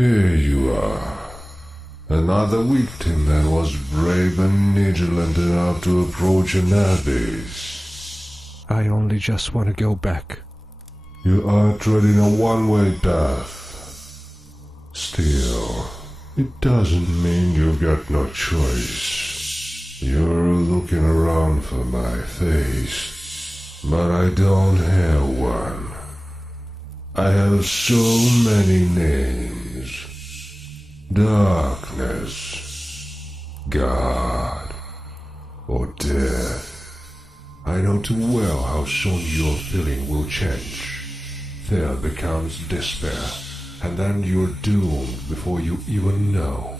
Here you are. Another victim that was brave and vigilant enough to approach an abyss. I only just want to go back. You are treading a one-way path. Still, it doesn't mean you've got no choice. You're looking around for my face, but I don't have one. I have so many names. Darkness, God, or death. I know too well how soon your feeling will change. Fear becomes despair, and then you're doomed before you even know.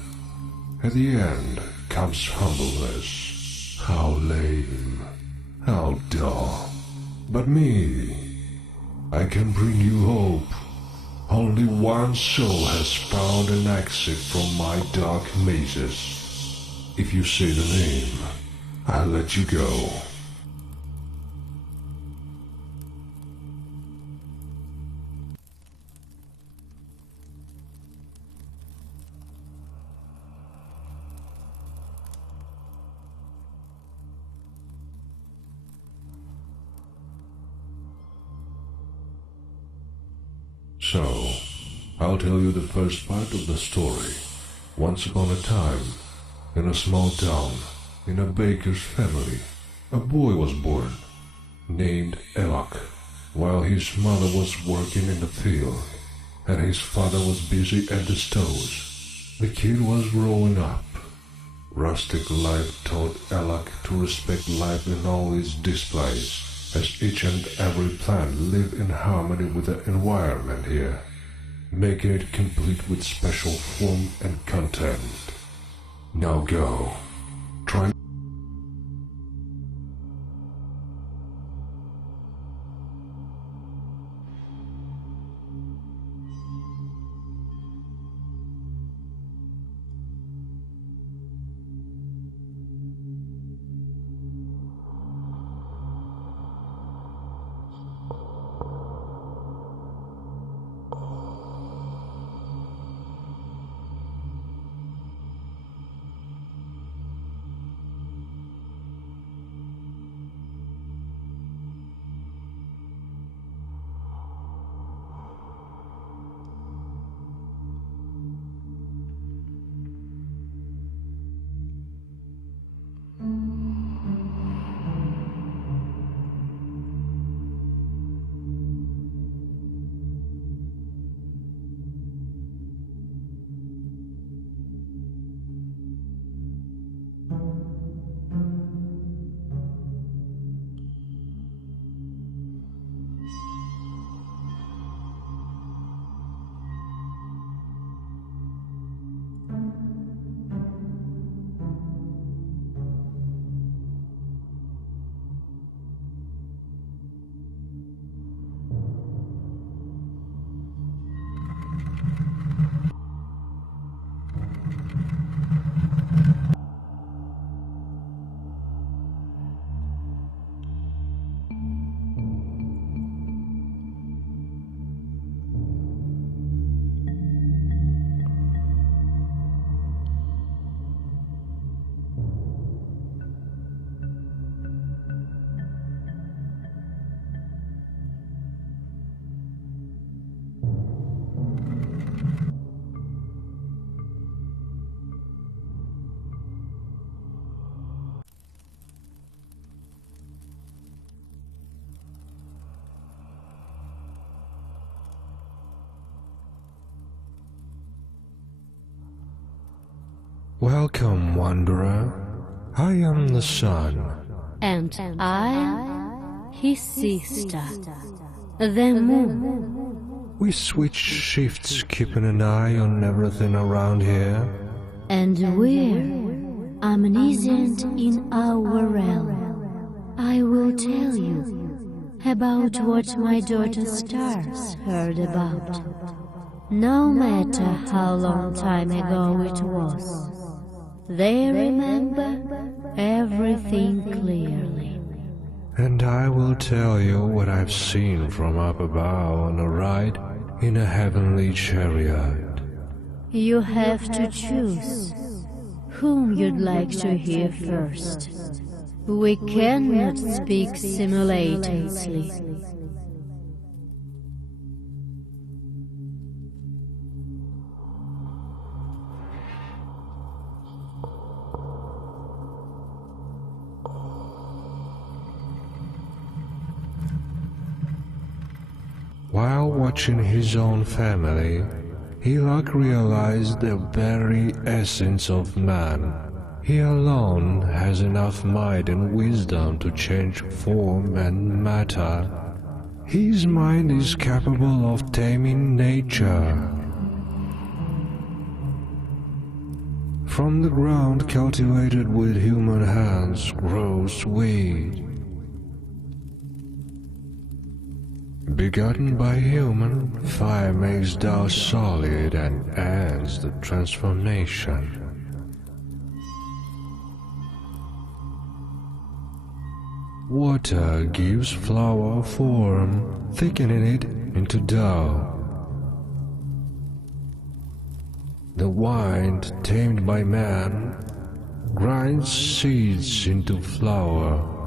At the end comes humbleness. How lame, how dull. But me, I can bring you hope. Only one soul has found an exit from my dark mazes. If you say the name, I'll let you go. So, I'll tell you the first part of the story. Once upon a time, in a small town, in a baker's family, a boy was born, named Elok, while his mother was working in the field, and his father was busy at the stoves. The kid was growing up. Rustic life taught Elok to respect life in all its displays, as each and every plant lived in harmony with the environment here, making it complete with special form and content. Now go. Try. Welcome, wanderer. I am the sun. And I, his sister, the moon. We switch shifts, keeping an eye on everything around here. And we're omniscient in our realm. I will tell you about what my daughter Stars heard about. No matter how long time ago it was, they remember everything clearly. And I will tell you what I've seen from up above on a ride in a heavenly chariot. You have to choose whom you'd like to hear first. We cannot speak simultaneously. While watching his own family, Hilak realized the very essence of man. He alone has enough might and wisdom to change form and matter. His mind is capable of taming nature. From the ground cultivated with human hands grows weed. Begotten by human, fire makes thou solid and ends the transformation. Water gives flour form, thickening it into dough. The wind, tamed by man, grinds seeds into flour.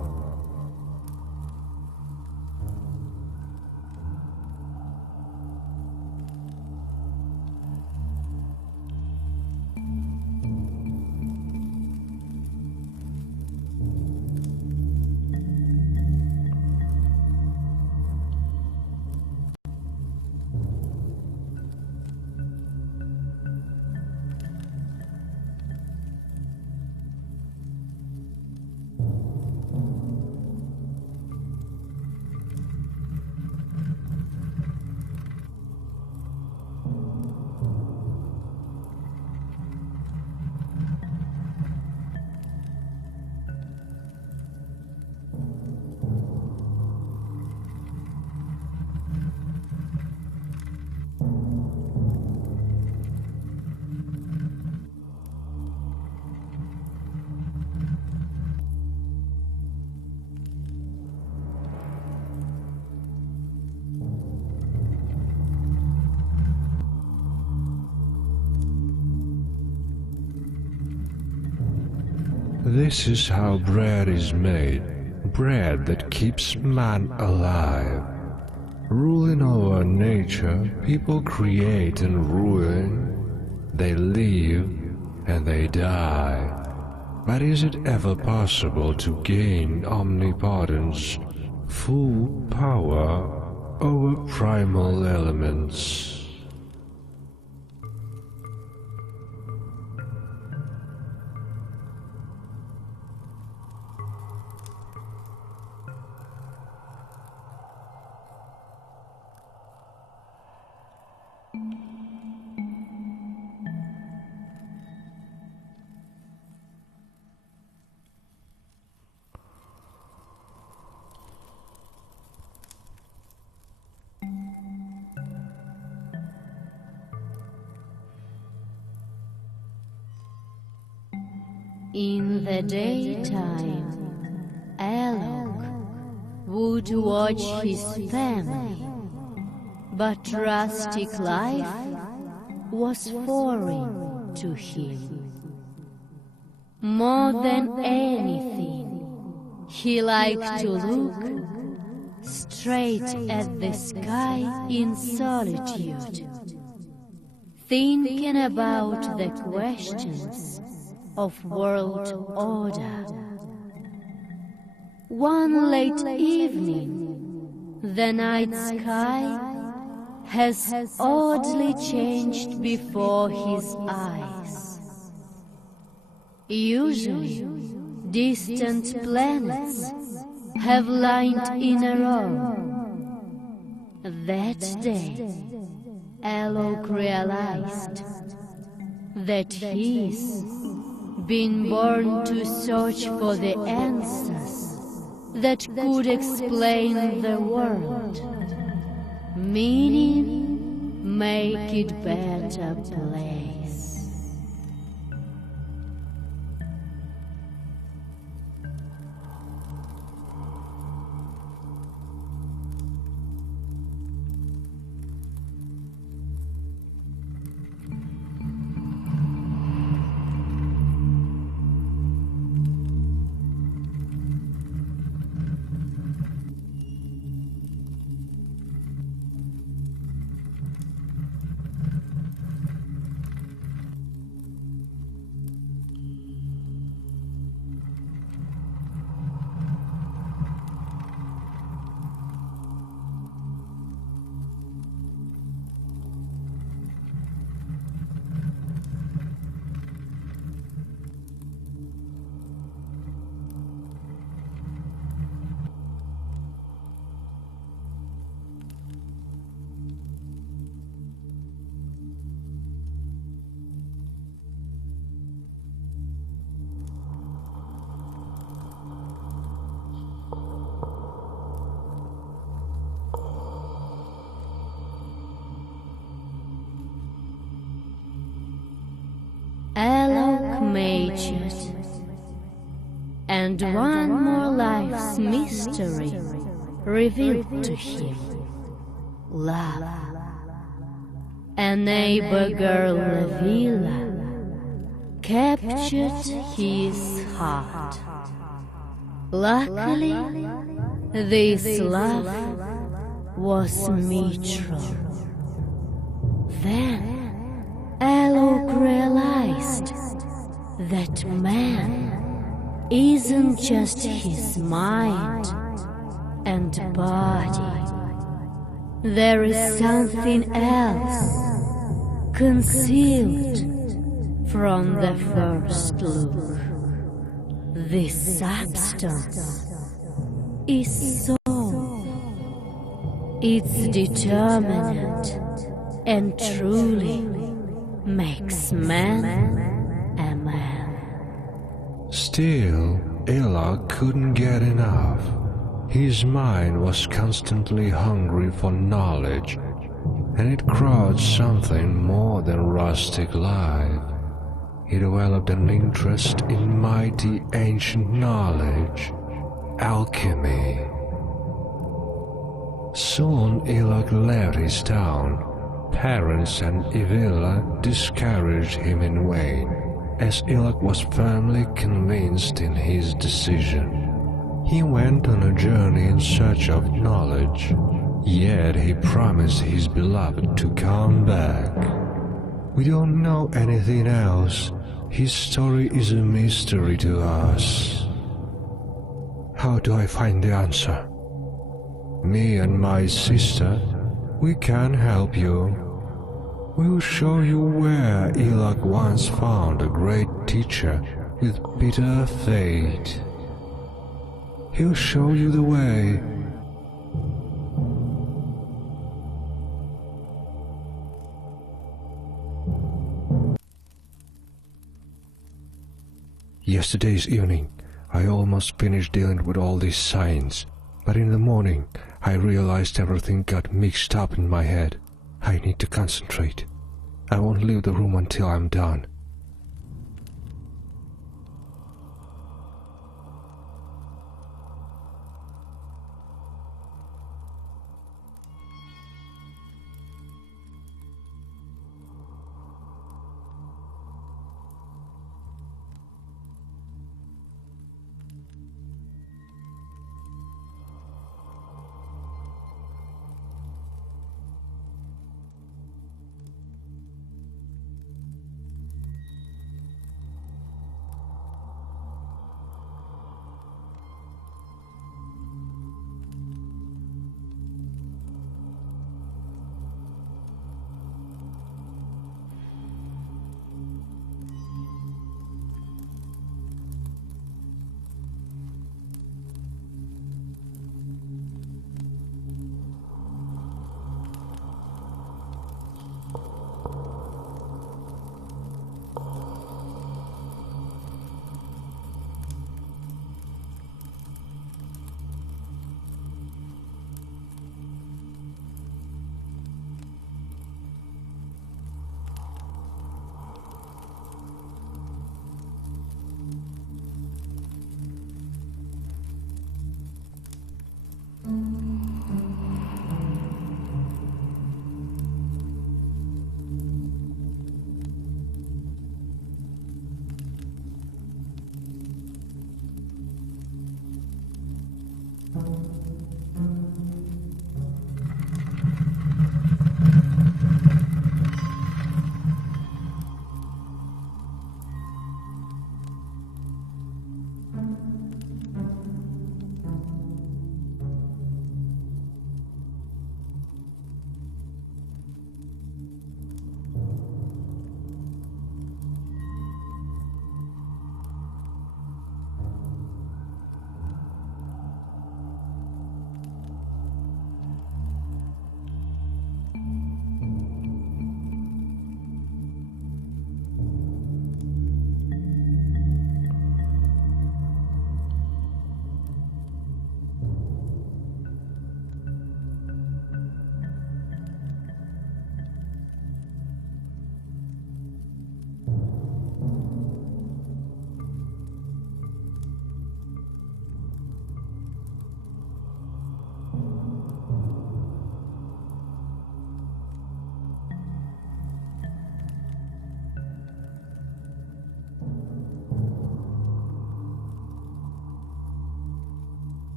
This is how bread is made, bread that keeps man alive. Ruling over nature, people create and ruin. They live and they die. But is it ever possible to gain omnipotence, full power over primal elements? In the daytime, Alok would watch his family, but rustic life was foreign to him. More than anything, he liked to look straight at the sky in solitude, thinking about the questions of world order. One late evening, the night sky has oddly changed before his eyes. Usually, distant planets have lined in a row. That day, Alok realized that he's been born to search for the answers that could explain the world, meaning make it better place. Alok matured, and one more life's mystery revealed to him: love. A neighbor girl, Lavila, captured his heart. Luckily, this love was mutual. Then Alok realized that man isn't just his mind and body. There is something else concealed from the first look. This substance is soul. It's determinate and truly makes man a man. Still, Ella couldn't get enough. His mind was constantly hungry for knowledge, and it craved something more than rustic life. He developed an interest in mighty ancient knowledge, alchemy. Soon Ilok left his town. Parents and Ivila discouraged him in vain, as Ilok was firmly convinced in his decision. He went on a journey in search of knowledge, yet he promised his beloved to come back. We don't know anything else. His story is a mystery to us. How do I find the answer? Me and my sister, we can help you. We'll show you where Ilok once found a great teacher with bitter fate. He'll show you the way. Yesterday's evening, I almost finished dealing with all these signs, but in the morning, I realized everything got mixed up in my head. I need to concentrate. I won't leave the room until I'm done.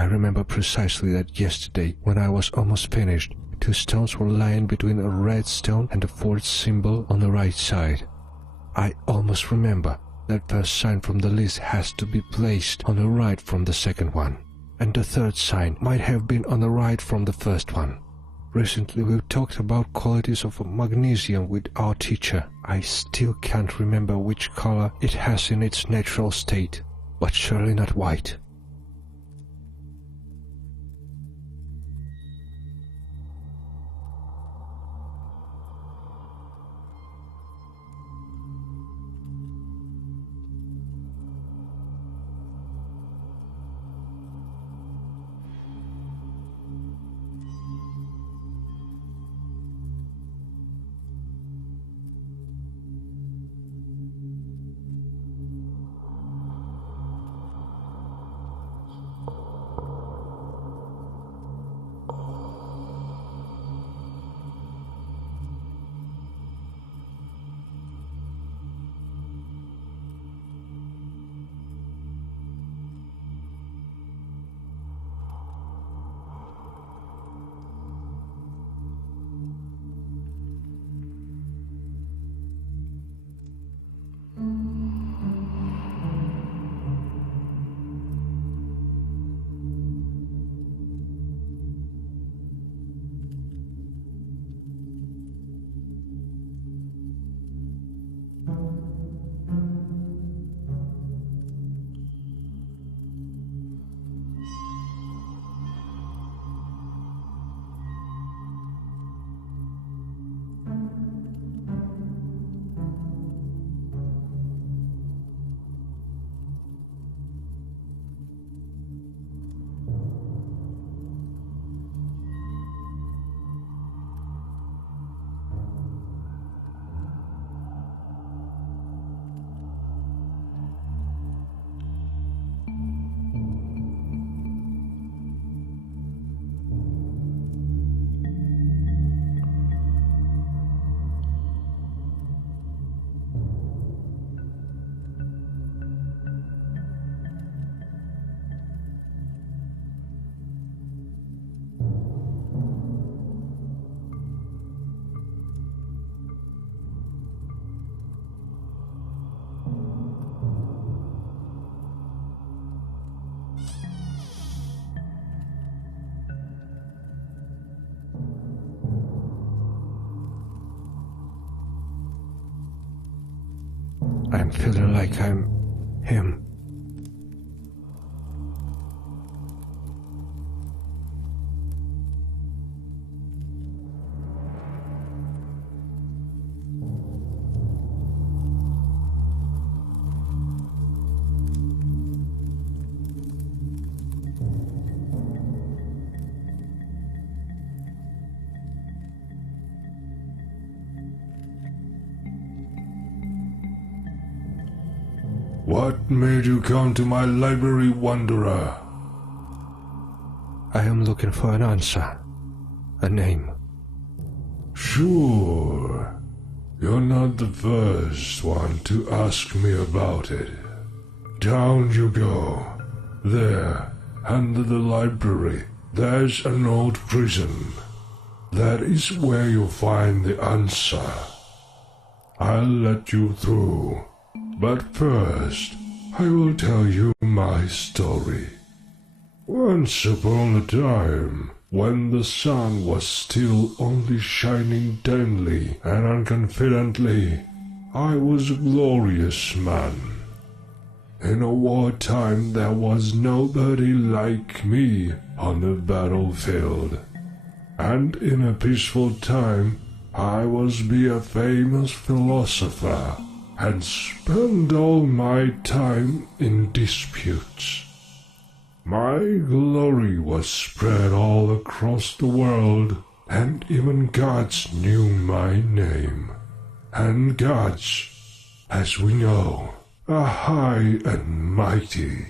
I remember precisely that yesterday, when I was almost finished, 2 stones were lying between a red stone and the 4th symbol on the right side. I almost remember that first sign from the list has to be placed on the right from the second one, and the 3rd sign might have been on the right from the first one. Recently we talked about qualities of magnesium with our teacher. I still can't remember which color it has in its natural state, but surely not white. I'm feeling like I'm him. What made you come to my library, wanderer? I am looking for an answer, a name. Sure. You're not the first one to ask me about it. Down you go. There, under the library, there's an old prison. That is where you'll find the answer. I'll let you through. But first, I will tell you my story. Once upon a time, when the sun was still only shining dimly and unconfidently, I was a glorious man. In a wartime there was nobody like me on the battlefield. And in a peaceful time, I was be a famous philosopher and spend all my time in disputes. My glory was spread all across the world, and even gods knew my name. And gods, as we know, are high and mighty.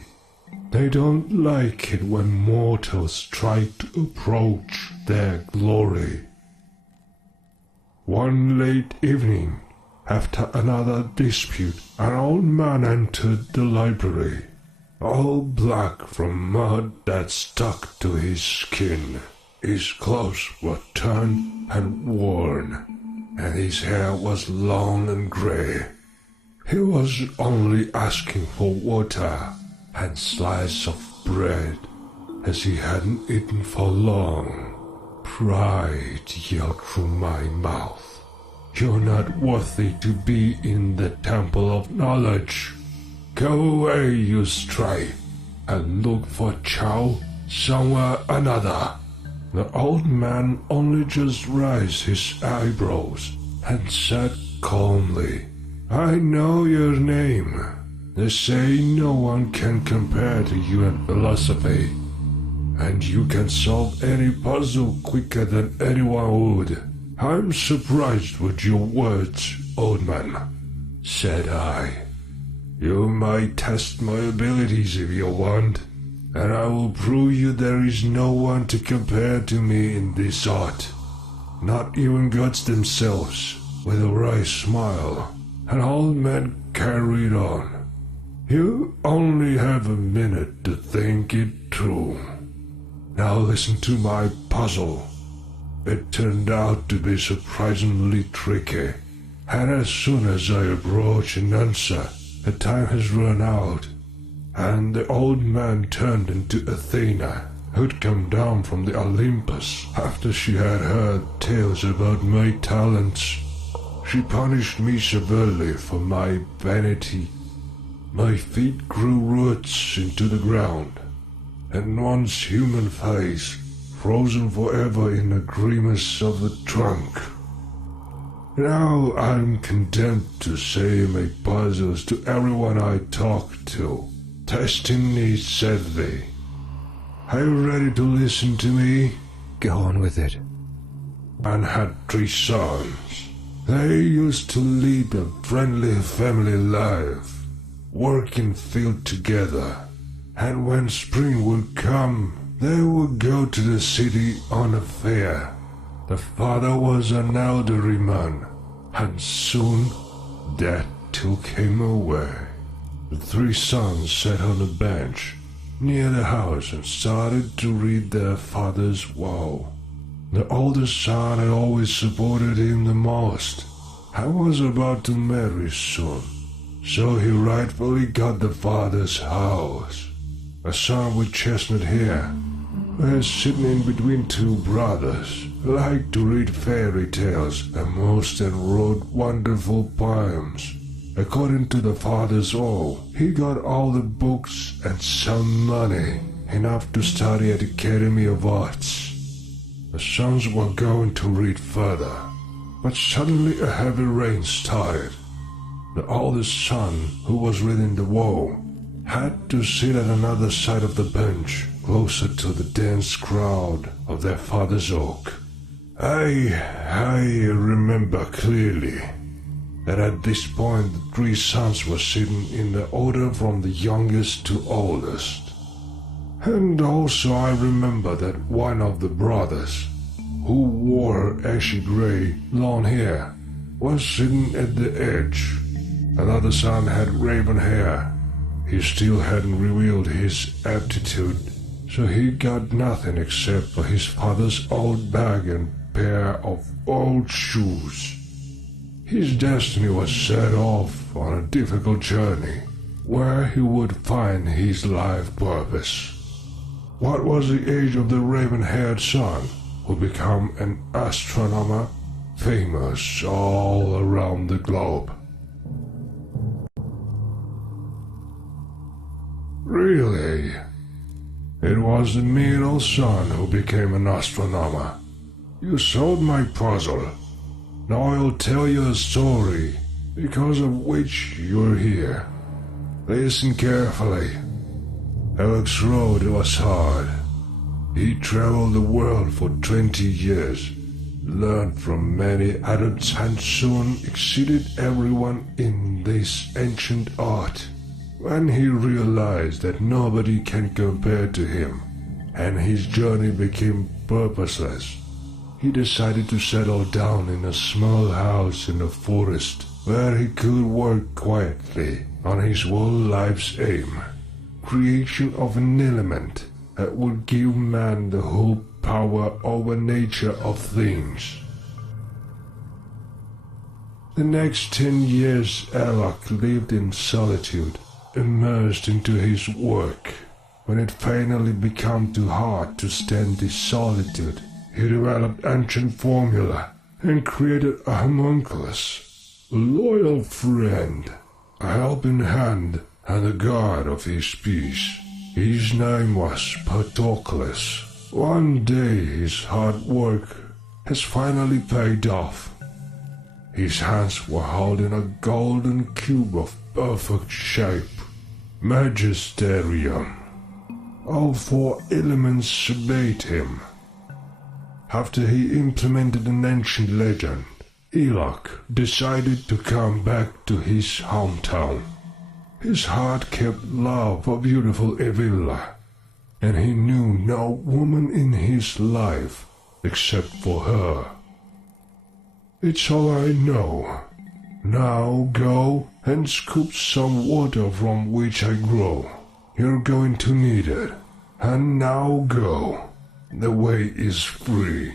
They don't like it when mortals try to approach their glory. One late evening, after another dispute, an old man entered the library. all black from mud that stuck to his skin. His clothes were torn and worn, and his hair was long and gray. He was only asking for water and slice of bread, as he hadn't eaten for long. Pride yelled through my mouth. You're not worthy to be in the temple of knowledge. Go away, you stray, and look for chow somewhere another. The old man only just raised his eyebrows and said calmly, I know your name. They say no one can compare to you in philosophy, and you can solve any puzzle quicker than anyone would. I'm surprised with your words, old man, said I. You might test my abilities if you want, and I will prove you there is no one to compare to me in this art. Not even gods themselves. With a wry smile, an old man carried on. You only have a minute to think it through. Now listen to my puzzle. It turned out to be surprisingly tricky, and as soon as I approach an answer, the time has run out, and the old man turned into Athena, who'd come down from the Olympus after she had heard tales about my talents. She punished me severely for my vanity. My feet grew roots into the ground, and one's human face frozen forever in the grimace of the trunk. Now I'm content to say my puzzles to everyone I talk to. Testing needs savvy. Are you ready to listen to me? Go on with it. And had 3 sons. They used to lead a friendly family life, work in field together, and when spring would come, they would go to the city on a fair. The father was an elderly man, and soon death took him away. The 3 sons sat on a bench near the house and started to read their father's will. The oldest son had always supported him the most and was about to marry soon, so he rightfully got the father's house. A son with chestnut hair was sitting in between 2 brothers, liked to read fairy tales and most and wrote wonderful poems. According to the father's will, he got all the books and some money, enough to study at the Academy of Arts. The sons were going to read further, but suddenly a heavy rain started. The oldest son, who was reading the will, had to sit at another side of the bench, closer to the dense crowd of their father's oak. I remember clearly that at this point the 3 sons were sitting in the order from the youngest to oldest. And also I remember that one of the brothers, who wore ashy gray long hair, was sitting at the edge. Another son had raven hair. He still hadn't revealed his aptitude, so he got nothing except for his father's old bag and pair of old shoes. His destiny was set off on a difficult journey, where he would find his life purpose. What was the age of the raven-haired son, who became an astronomer, famous all around the globe? Really? It was the middle son who became an astronomer. You solved my puzzle. Now I'll tell you a story, because of which you're here. Listen carefully. Eric's road was hard. He traveled the world for 20 years, learned from many adepts, and soon exceeded everyone in this ancient art. When he realized that nobody can compare to him, and his journey became purposeless, he decided to settle down in a small house in the forest where he could work quietly on his whole life's aim, creation of an element that would give man the whole power over nature of things. The next 10 years Enoch lived in solitude, immersed into his work. When it finally became too hard to stand this solitude, he developed ancient formula and created a homunculus, a loyal friend, a helping hand, and a guard of his peace. His name was Patroclus. One day his hard work has finally paid off. His hands were holding a golden cube of perfect shape, magisterium. All 4 elements obeyed him. After he implemented an ancient legend, Enoch decided to come back to his hometown. His heart kept love for beautiful Evilla, and he knew no woman in his life except for her. It's all I know. Now go and scoop some water from which I grow. You're going to need it. And now go. The way is free.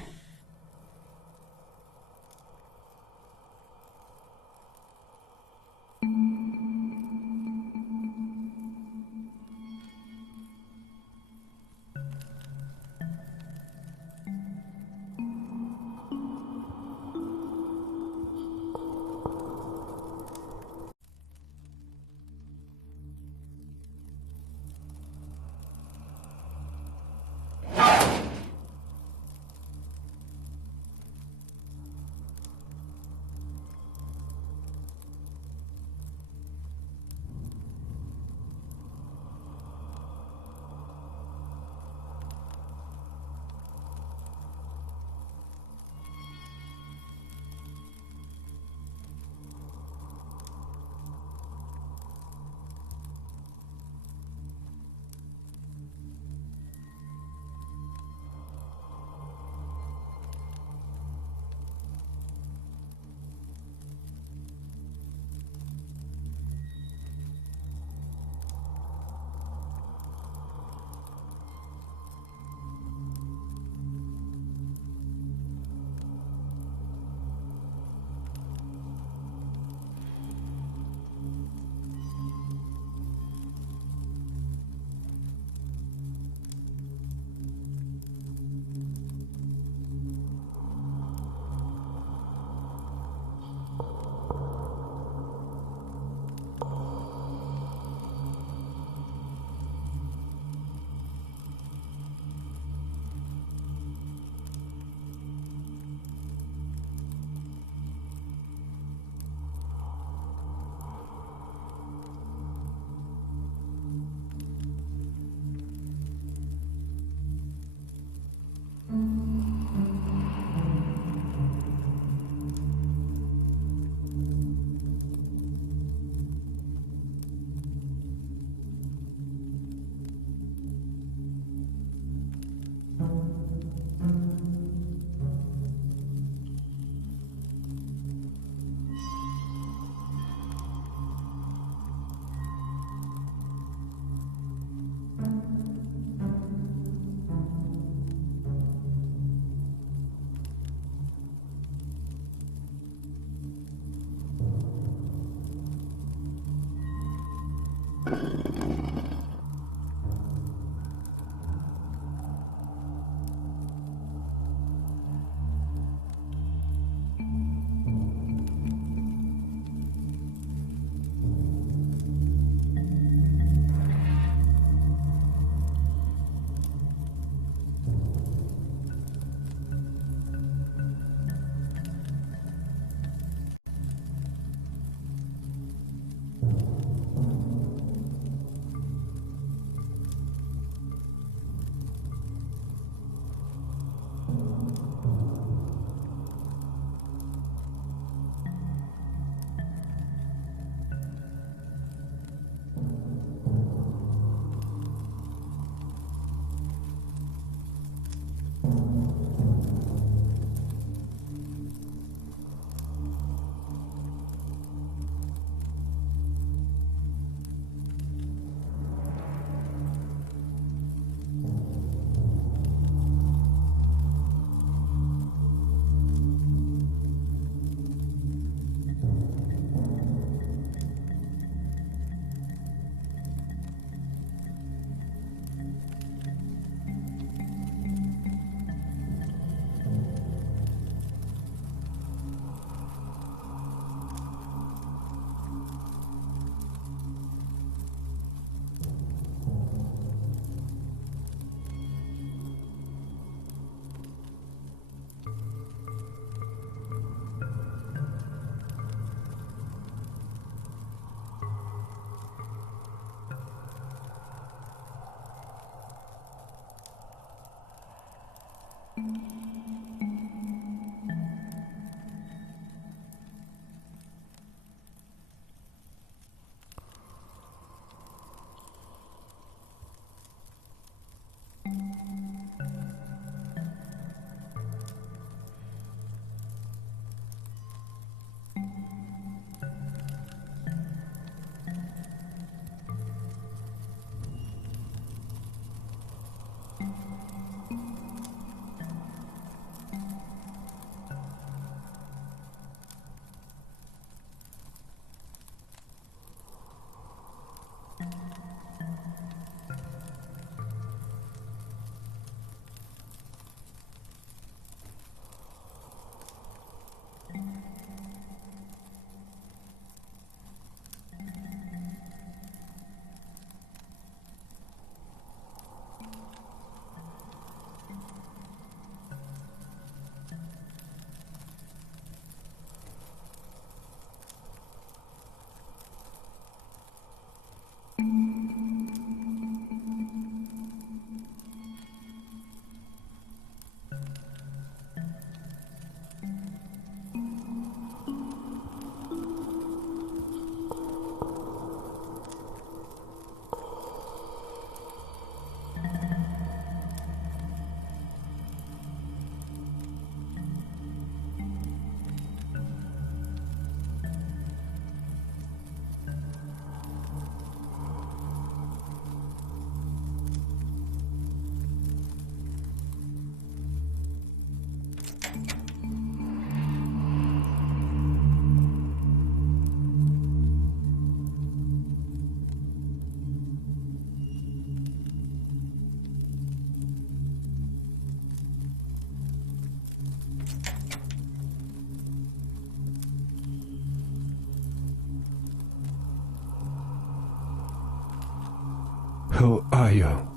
Who are you?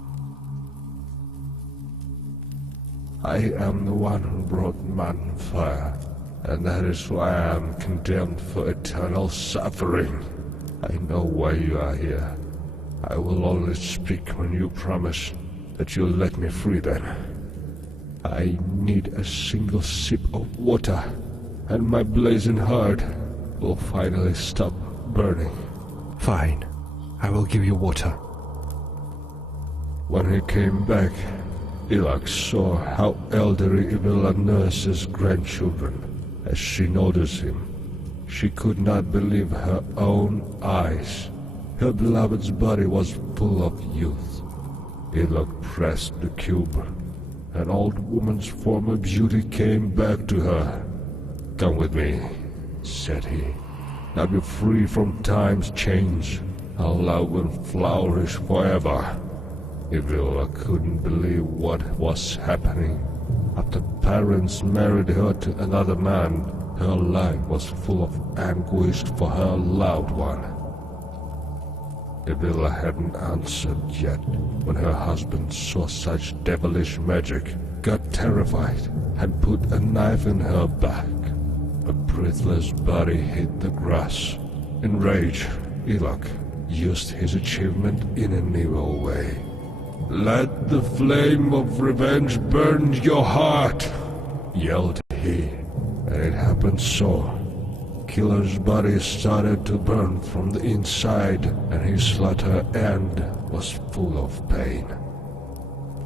I am the one who brought man fire, and that is why I am condemned for eternal suffering. I know why you are here. I will only speak when you promise that you'll let me free then. I need a single sip of water, and my blazing heart will finally stop burning. Fine. I will give you water. When he came back, Ilak saw how elderly Ivilla nurses grandchildren. As she noticed him, she could not believe her own eyes. Her beloved's body was full of youth. Ilak pressed the cube. An old woman's former beauty came back to her. "Come with me," said he. "Now be free from time's change. Our love will flourish forever." Ivilla couldn't believe what was happening. After parents married her to another man, her life was full of anguish for her loved one. Ivilla hadn't answered yet when her husband saw such devilish magic, got terrified, and put a knife in her back. A breathless body hit the grass. Enraged, Ilak used his achievement in an evil way. "Let the flame of revenge burn your heart!" yelled he, and it happened so. Killer's body started to burn from the inside, and his latter end was full of pain.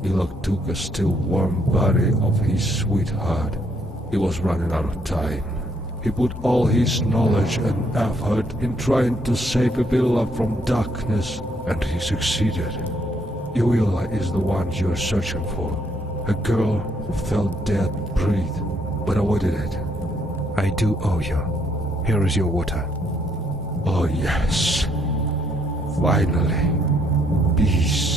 Ilak took a still warm body of his sweetheart. He was running out of time. He put all his knowledge and effort in trying to save Ivilla from darkness, and he succeeded. Ivilla is the one you're searching for. A girl who felt dead breathe, but avoided it. I do owe you. Here is your water. Oh yes. Finally. Peace.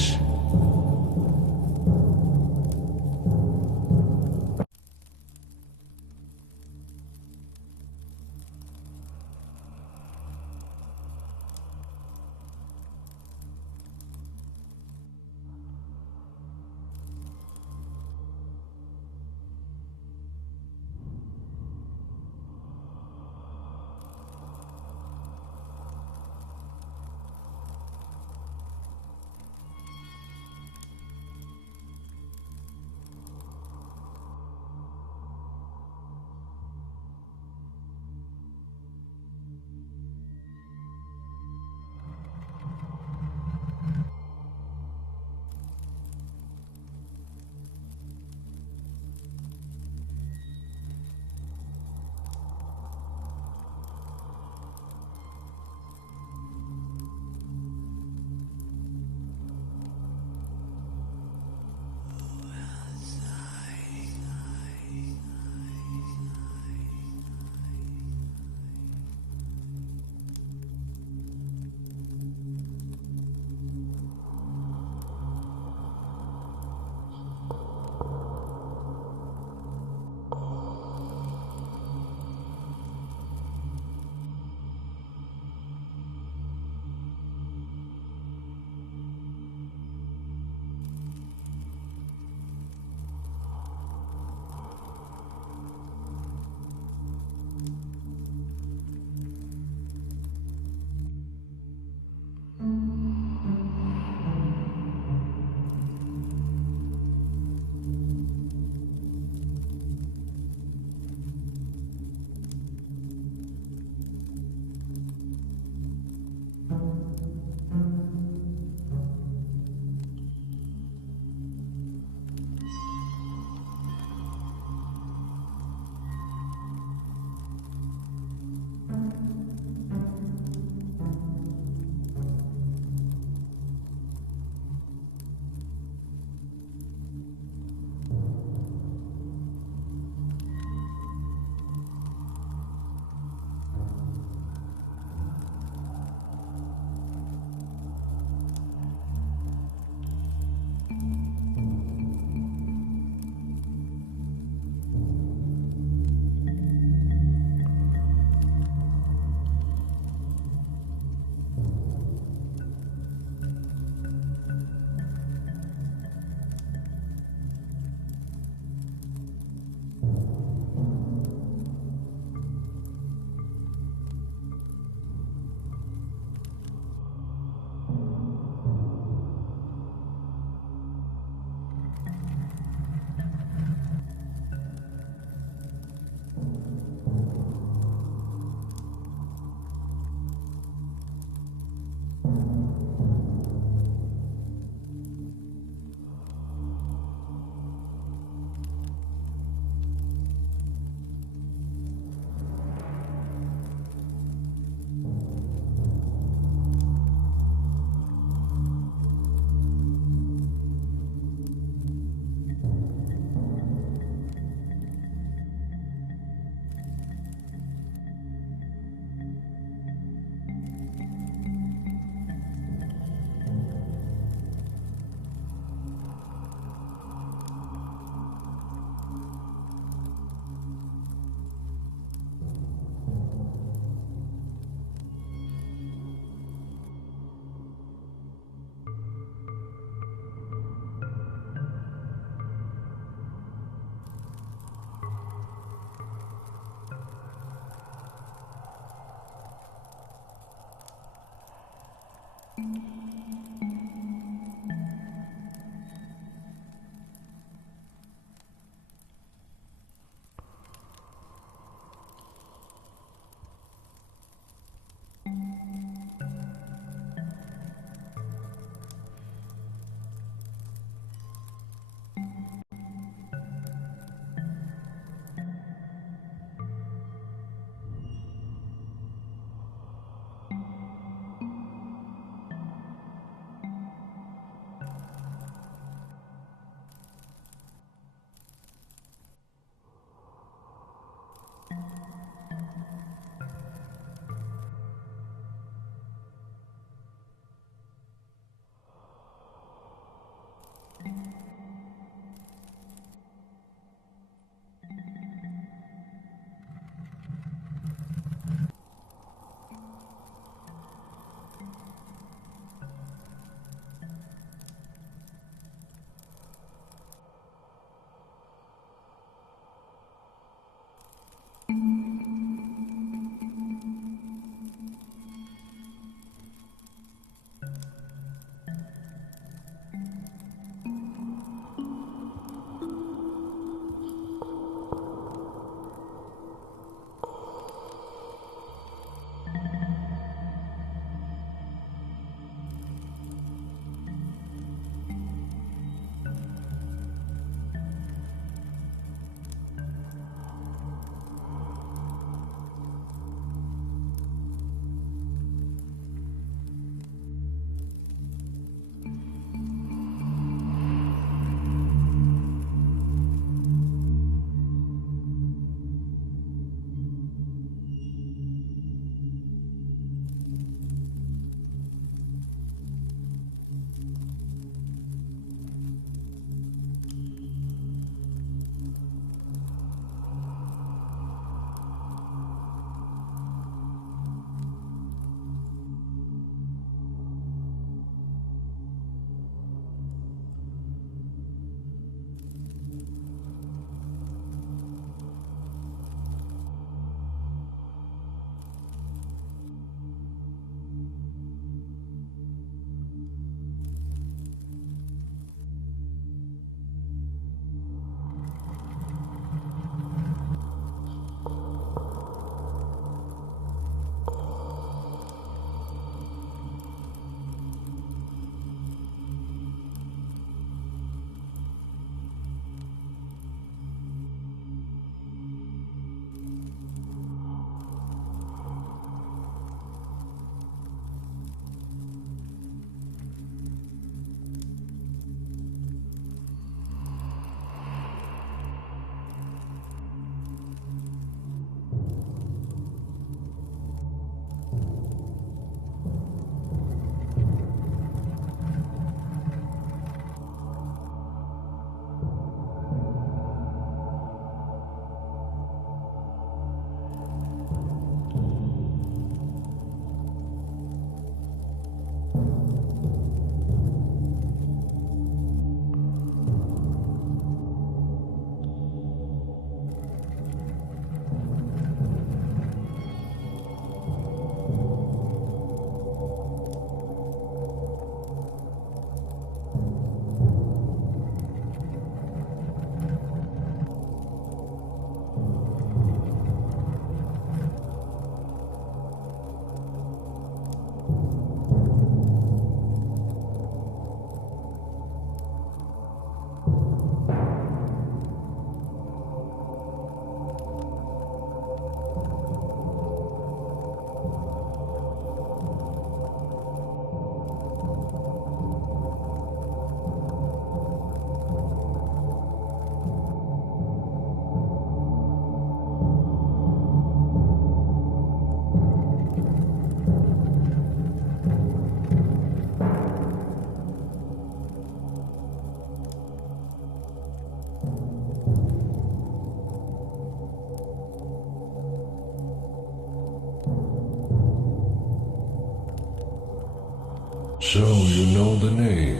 So you know the name?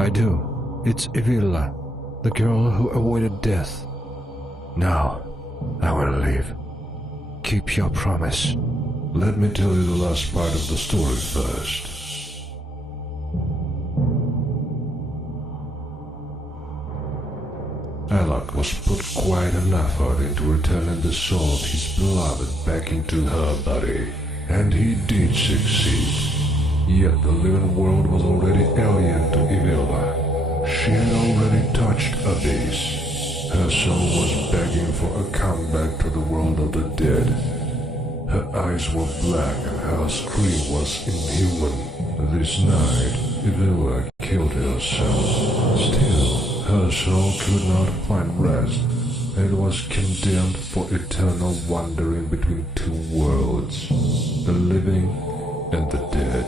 I do. It's Evilla, the girl who avoided death. Now, I will leave. Keep your promise. Let me tell you the last part of the story first. Alok was put quite an effort into returning the soul of his beloved back into her body, and he did succeed. Yet the living world was already alien to Evilla. She had already touched abyss. Her soul was begging for a comeback to the world of the dead. Her eyes were black and her scream was inhuman. This night, Evilla killed herself. Still, her soul could not find rest, and was condemned for eternal wandering between two worlds, the living and the dead.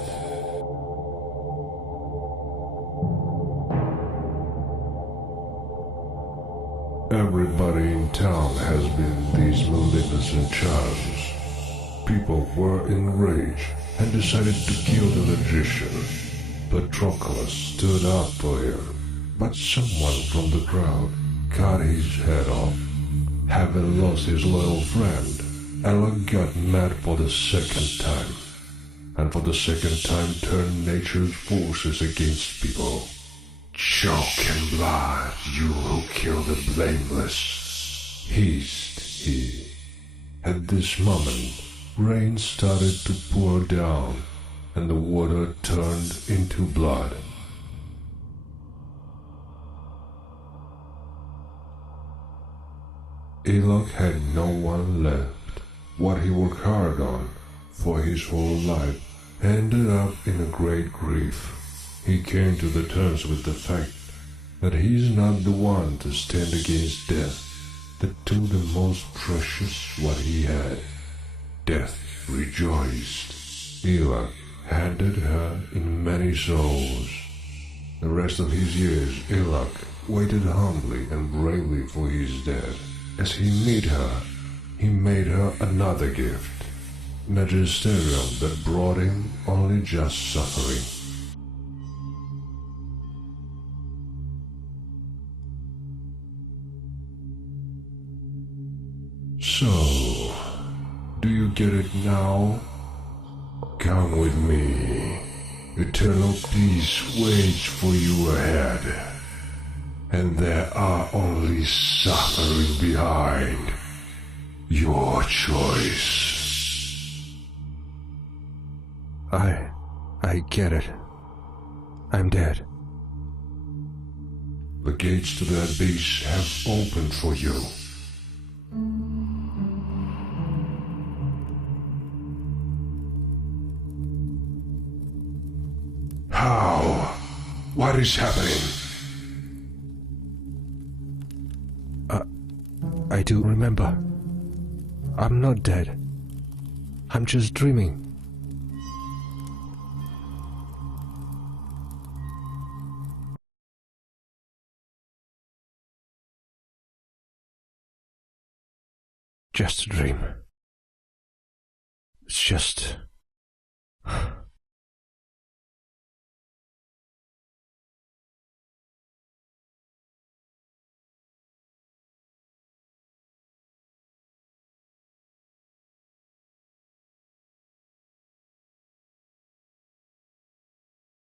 Everybody in town has been these maleficent charms. People were enraged and decided to kill the magician. Patroclus stood up for him, but someone from the crowd cut his head off. Having lost his loyal friend, Alok got mad for the second time, and for the second time turned nature's forces against people. Choke in blood, you who kill the blameless, hissed he. At this moment, rain started to pour down, and the water turned into blood. Alok had no one left. What he worked hard on for his whole life ended up in a great grief. He came to the terms with the fact that he is not the one to stand against death, that took the most precious what he had. Death rejoiced. Alok handed her in many souls. The rest of his years, Alok waited humbly and bravely for his death. As he met her, he made her another gift, magisterium that brought him only just suffering. So, do you get it now? Come with me. Eternal peace waits for you ahead. And there are only suffering behind. Your choice. I get it. I'm dead. The gates to the abyss have opened for you. How? What is happening? I do remember. I'm not dead. I'm just dreaming. Just a dream. It's just...